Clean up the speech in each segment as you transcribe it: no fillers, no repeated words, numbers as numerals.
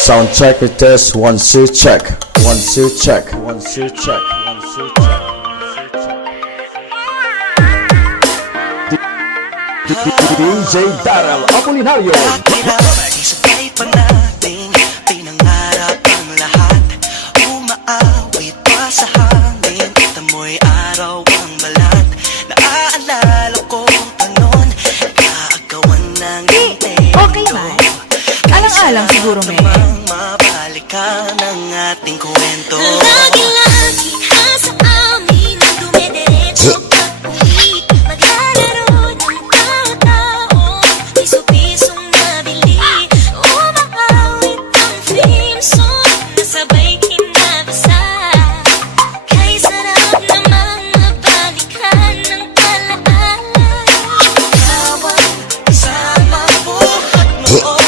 Sound check, test, 1 2 check. 1 2 check. 1 2 check. 1 2 check. DJ Daryl Apolinario. Isabay pa nating pinangarap ang lahat. Umaawit pa sa hangin, kita mo'y araw ang balat. Naaalala ko pa noon, kaagawan ng intento. Okay man, alang-alang siguro may mabalikan ang ating kwento. Lagi-lagi sa amin ang dumidiretso pag-uwi. Maglalaro ng tao-tao, piso-pisong nabili. Umaawit ang theme song, nasabay kinabasa. Kay sarap namang mabalikan ng alaala. Ikawan sa mabuhat noon.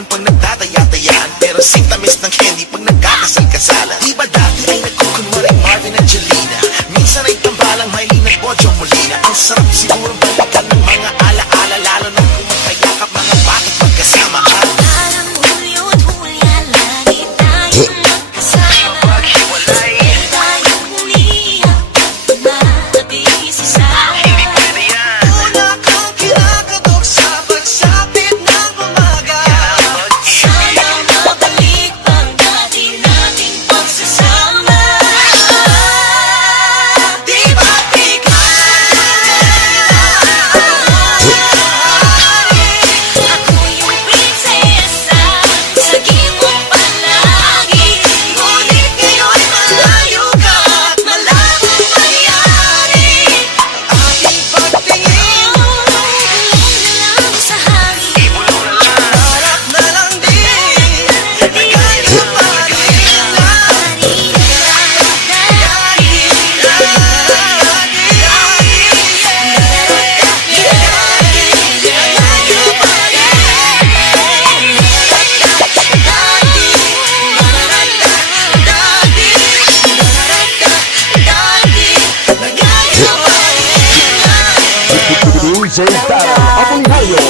Pag nagtataya-tayaan, pero sintamis ng candy pag nagkakasal-kasalan. Di ba dati ay nagkukunwaring Marvin at Jelena? Minsan ay tambalang Maylene at Bojo Molina. Ang sarap siguro balikan ng mga ala-ala, lalo na kung magkayakap mga bata't magkasama. Parang Hulyo't Hulya, lagi tayong magkasama. Paghiwalay, Tayong umiyak, maabis isa. hindi pwede yan. Una kang kinakatok sa pagsapit ng umaga. Sana mabalik ang dati nating pagsasama. Di ba bigay? Ako yung prinsesa, sagip mo palagi. Ngunit ngayon'y malayo ka at malabong mangyari. Aking pagtingin, Lang sa hangin, ibulong na lang. Harap na lang din, nagaya pa rin lang. DJ Daryl Apolinario.